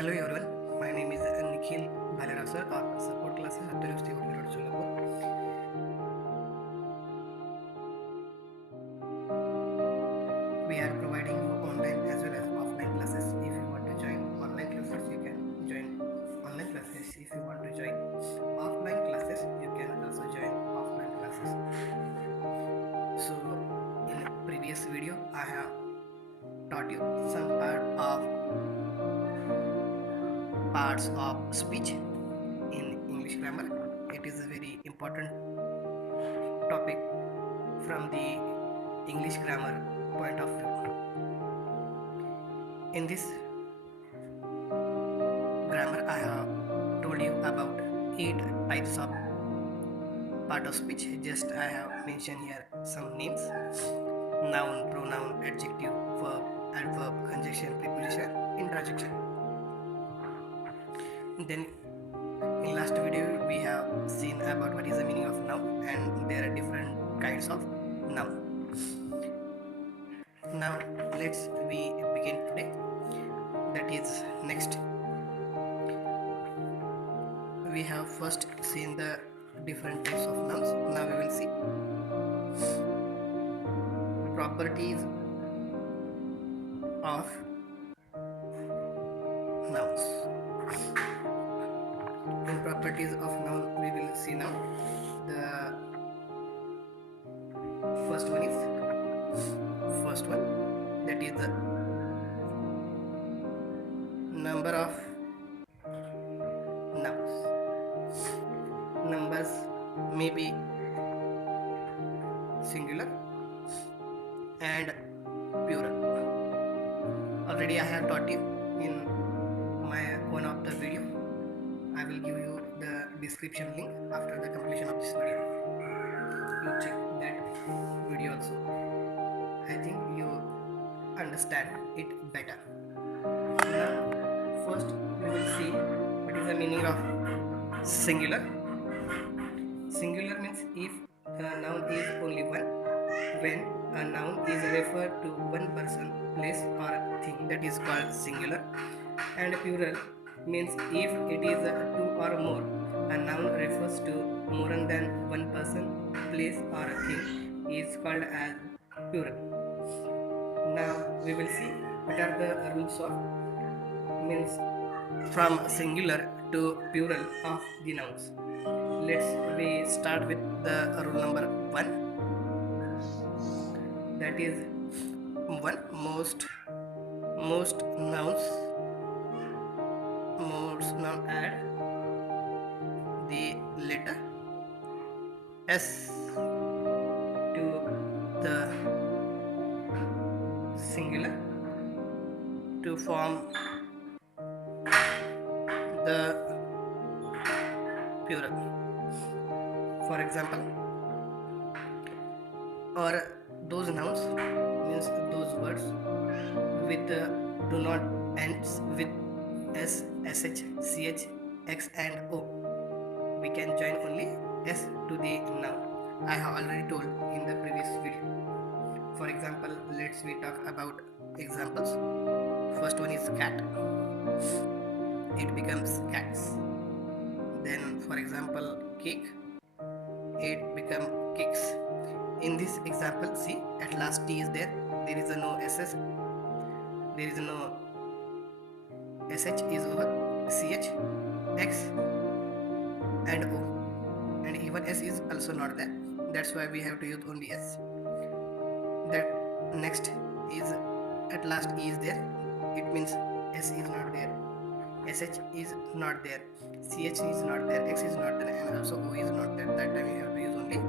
Hello everyone, my name is Nikhil Bhalera sir of support classes at the University of Singapore. We are providing you online as well as offline classes. If you want to join online classes, you can join online classes. If you want to join offline classes, you can also join offline classes. So in previous video, I have taught you some parts of speech in English grammar. It is a very important topic from the English grammar point of view. In this grammar, I have told you about 8 types of part of speech. Just I have mentioned here some names: noun, pronoun, adjective, verb, adverb, conjunction, preposition, interjection. Then in last video we have seen about what is the meaning of noun, and there are different kinds of noun. Now let's we begin today. That is next. We have first seen the different types of nouns. Now we will see properties of nouns. In properties of noun, we will see now the first one that is the number of nouns. Numbers may be singular and plural. Already I have taught you in my one of the video. I will give you the description link after the completion of this video. You check that video also. I think you understand it better. Now first we will see what is the meaning of singular. Singular means if a noun is only one, when a noun is referred to one person, place or thing, that is called singular. And plural means if it is two or more, a noun refers to more than one person, place or thing, is called as plural. Now we will see what are the rules of means from singular to plural of the nouns. We start with the rule number 1. That is one, most nouns add the letter S to the singular to form the plural. For example, or those nouns means those words with do not ends with s, sh, ch, x and o. We can join only s to the noun. I have already told in the previous video. For example, let's we talk about examples. First one is cat. It becomes cats. Then for example, cake, it become cakes. In this example, see, at last t is there is a no ss, there is no sh is over, ch, x and o, and even s is also not there. That's why we have to use only s. That next is at last e is there, it means s is not there, sh is not there, ch is not there, x is not there, and also o is not there. That time you have to use only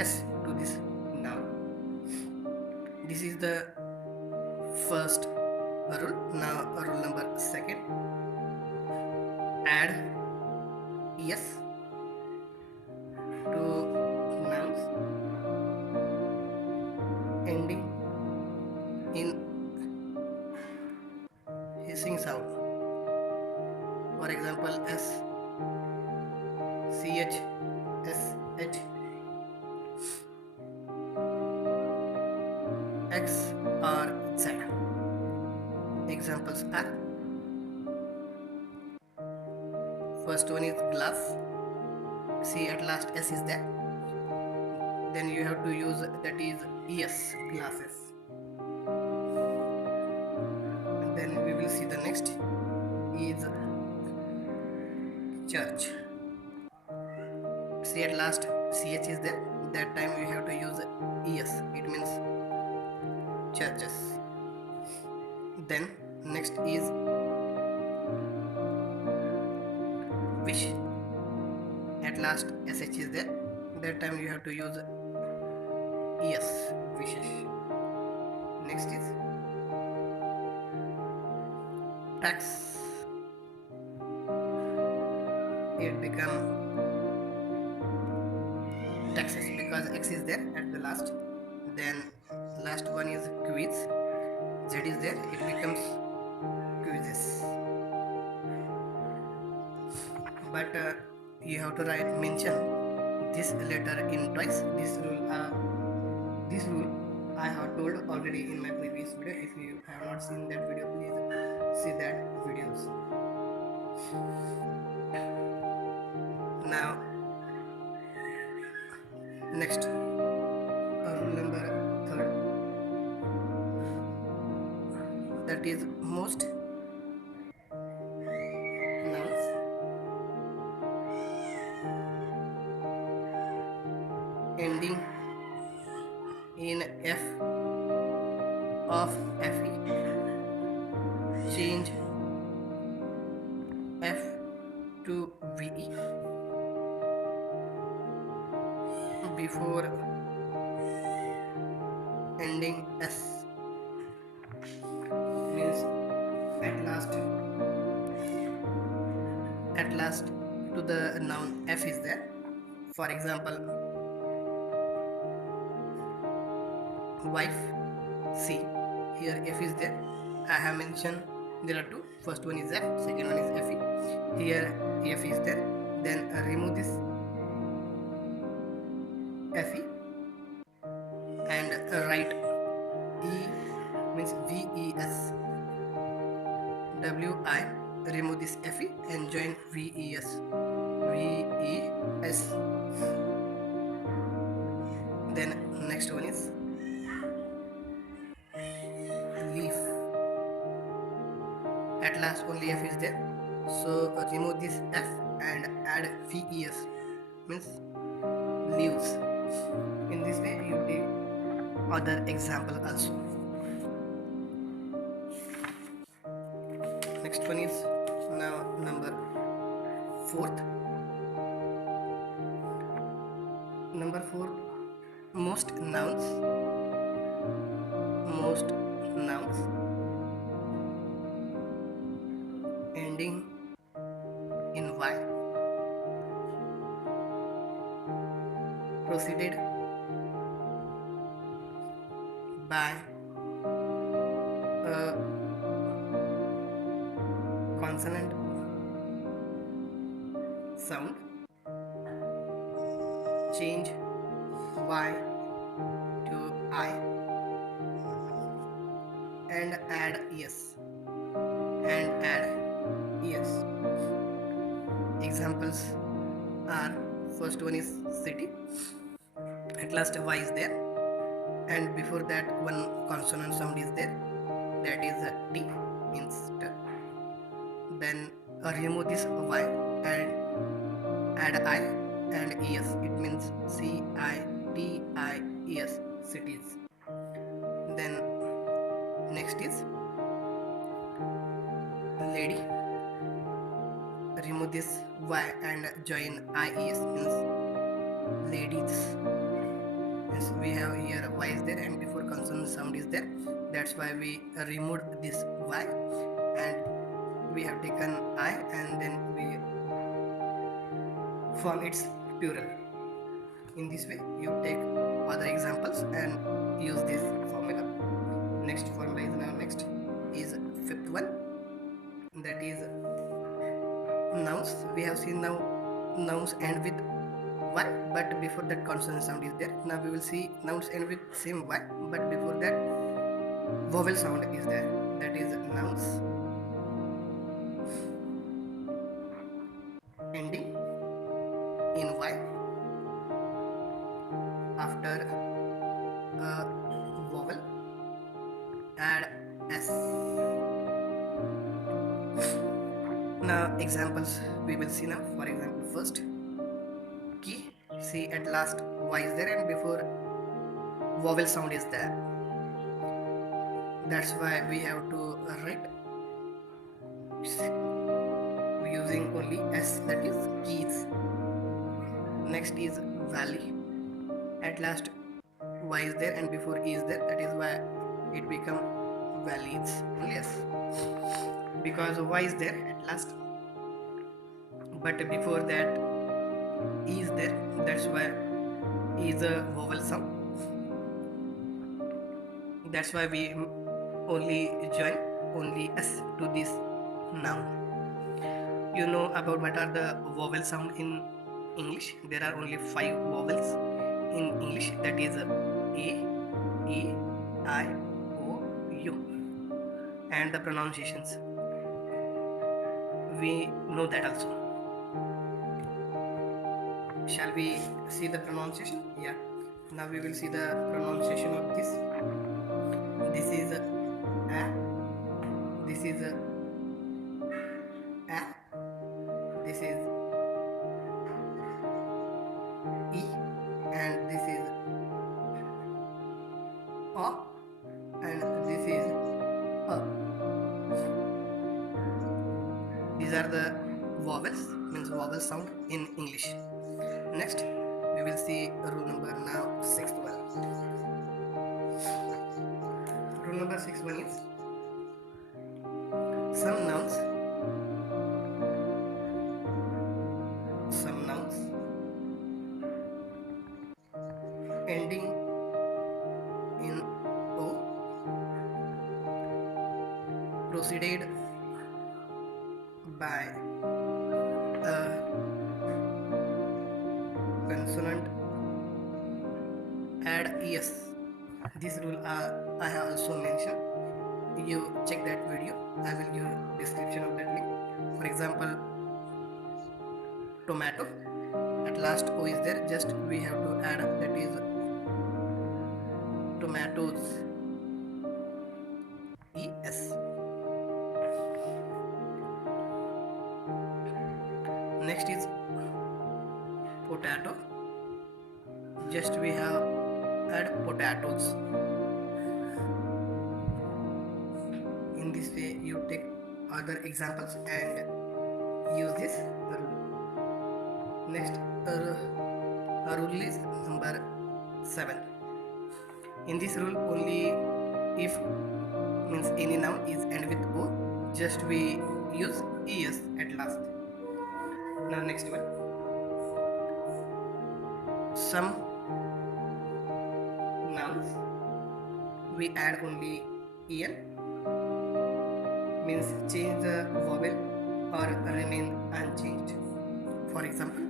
s to this noun. This is the first rule. Now rule number 2, add es to nouns ending in hissing sound. For example, s, ch, sh, x or z. Examples are First one is glass. See, at last S is there. Then you have to use that is ES, glasses. And then we will see the next is church. See, at last CH is there. That time you have to use ES. It means churches. Then next is wish. At last SH is there. That time you have to use ES, wishes. Next is tax. It become taxes because X is there at the last. Then last one is quiz. Z is there. It becomes quizzes. But you have to mention this letter in twice. This rule I have told already in my previous video. If you have not seen that video, please see that videos. Now next, rule number 3, that is most nouns ending in F of FE change F to VE before ending S. Means at last to the noun F is there. For example, wife. See, here F is there. I have mentioned there are two. First one is F, second one is FE. Here F is there. Then remove this FE and write E means VES. WI, remove this FE and join VES. VES. Then next one is leaf. At last only F is there. So remove this F and add VES means leaves. In this way you take other example also. Next one is now number 4th. Number 4, most nouns ending in Y preceded by a consonant sound change Y to I and add ES. Examples are, first one is city. At last Y is there and before that one consonant sound is there, that is T means T. Then remove this Y and add I and ES. It means CITIES, cities. Then next is lady. Remove this Y and join IES means ladies. Means we have here Y is there and before consonant sound is there. That's why we removed this Y and we have taken I and then we form its plural. In this way you take other examples and use this formula. Next formula is now next is 5th one, that is nouns. We have seen now nouns end with Y, but before that consonant sound is there. Now we will see nouns end with same Y, but before that vowel sound is there. That is nouns ending in Y after a vowel, add S. Now examples we will see now. For example, first key, see at last Y is there and before vowel sound is there. That's why we have to write using only S, that is keys. Next is valley. At last Y is there and before E is there, that is why it become valleys. Yes, because Y is there at last, but before that E is there, that's why E is a vowel sound. That's why we only join only S to this noun. You know about what are the vowel sound in English? There are only 5 vowels in English, that is A, E, I, O, U, and the pronunciations. We know that also. Shall we see the pronunciation? Yeah. Now we will see the pronunciation of this. This is a, this is a, this is E, and this is A, and this is A. These are the vowels, means vowel sound in English. Next, we will see rule number now 6th one. Rule number 6 one is some nouns ending in O proceeded by a consonant add es. This rule I have also mentioned. You check that video. I will give description of that link. For example, tomato. At last O is there. Just we have to add, that is tomatoes. Es. Next is potato. Just we have add potatoes. In this way you take other examples and use this rule. Next rule is number 7. In this rule only if means any noun is end with O, just we use es at last. Now next one, some nouns we add only en, means change the vowel or remain unchanged. For example,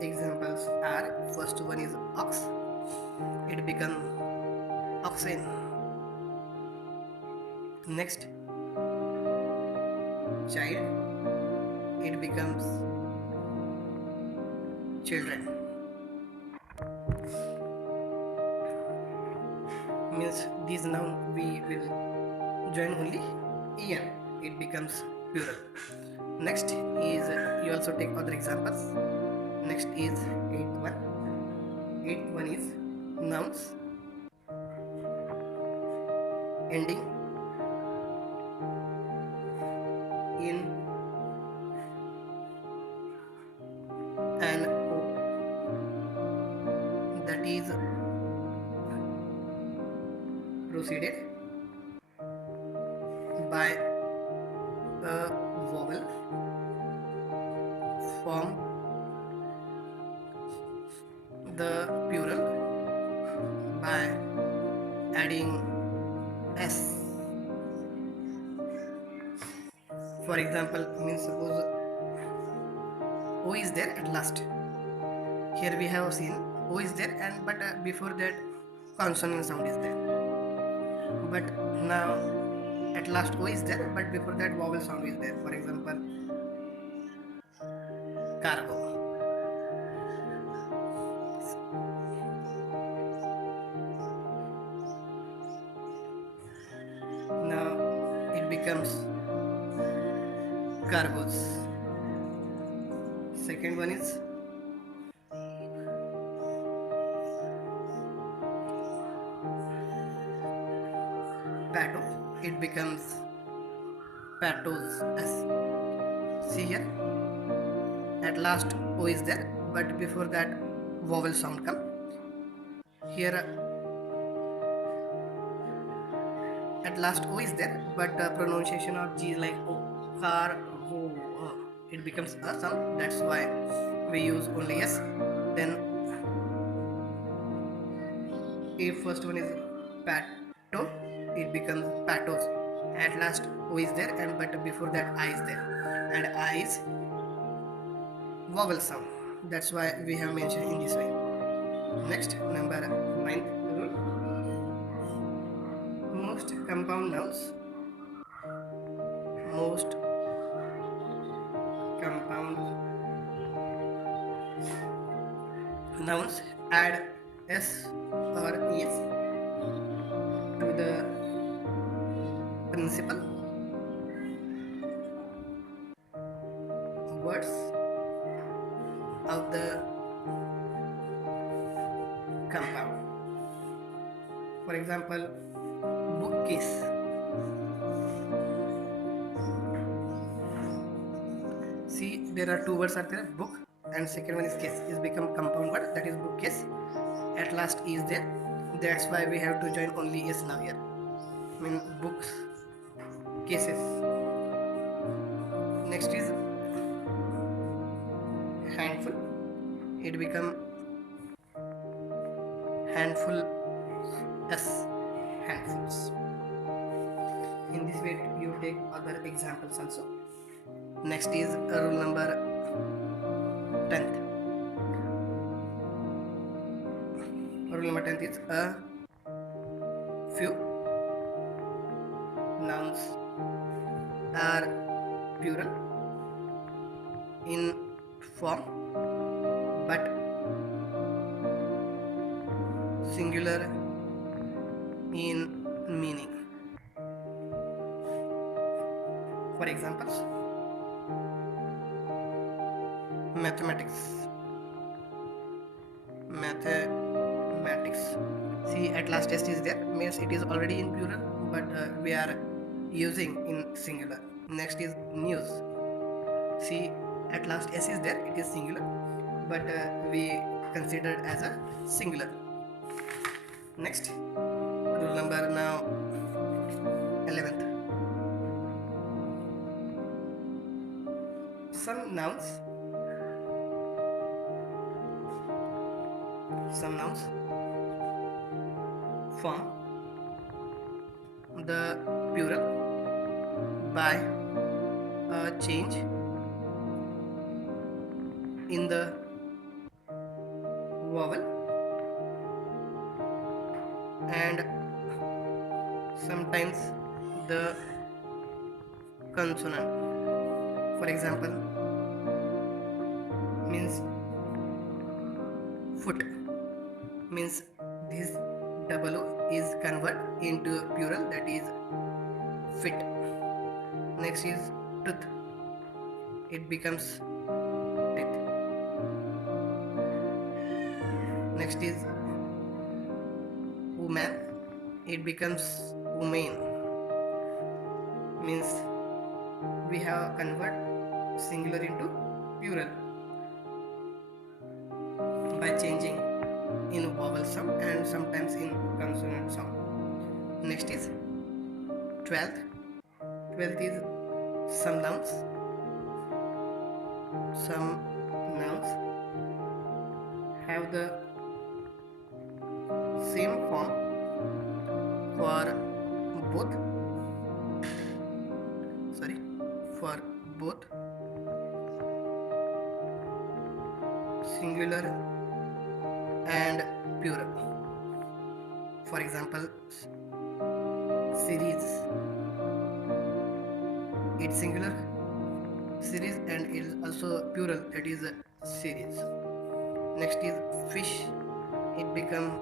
examples are, first one is ox, it becomes oxen. Next, child, it becomes children. Means this noun we will join only en, it becomes plural. Next is, you also take other examples. Next is 8th one. 8th one is nouns ending in an O, that is proceeded by a vowel form the plural by adding S. For example, means suppose O is there at last. Here we have seen O is there, and but before that consonant sound is there. But now at last O is there, but before that vowel sound is there. For example, cargo. Now it becomes cargos. Second one is pato. It becomes patos. As see here, at last O is there, but before that vowel sound come. Here at last O is there, but pronunciation of G is like O. Car, go. It becomes a sound. That's why we use only S. Then if first one is pato, it becomes patos. At last O is there, and but before that I is there, and I is vowel sound. That's why we have mentioned in this way. Next, number 9th rule. Most compound nouns. Most compound nouns add S or es to the principal words of the compound. For example, bookcase. See, there are two words are there, book, and second one is case. Is become compound word, that is bookcase. At last is there. That's why we have to join only is now here. I mean books, cases. Next is handful. It become handful s, handfuls. In this way you take other examples also. Next is rule number 10th. Rule number 10th is a few nouns are plural in form but singular in meaning. For examples, mathematics. See, at last S is there, means it is already in plural, but we are using in singular. Next is news. See, at last S is there, it is singular, but we consider as a singular. Next, rule number now 11th. Some nouns form the plural by a change in the vowel and sometimes the consonant. For example, means foot, means this double O is converted into plural, that is fit. Next is tooth, it becomes teeth. Next is woman, it becomes woman, means we have convert singular into plural by changing in vowel sound and sometimes in consonant sound. Next is 12th. 12th is some nouns. Some nouns have the same form for both singular and plural. For example, series, it's singular. series, and it is also plural, that is series. Next is fish. It become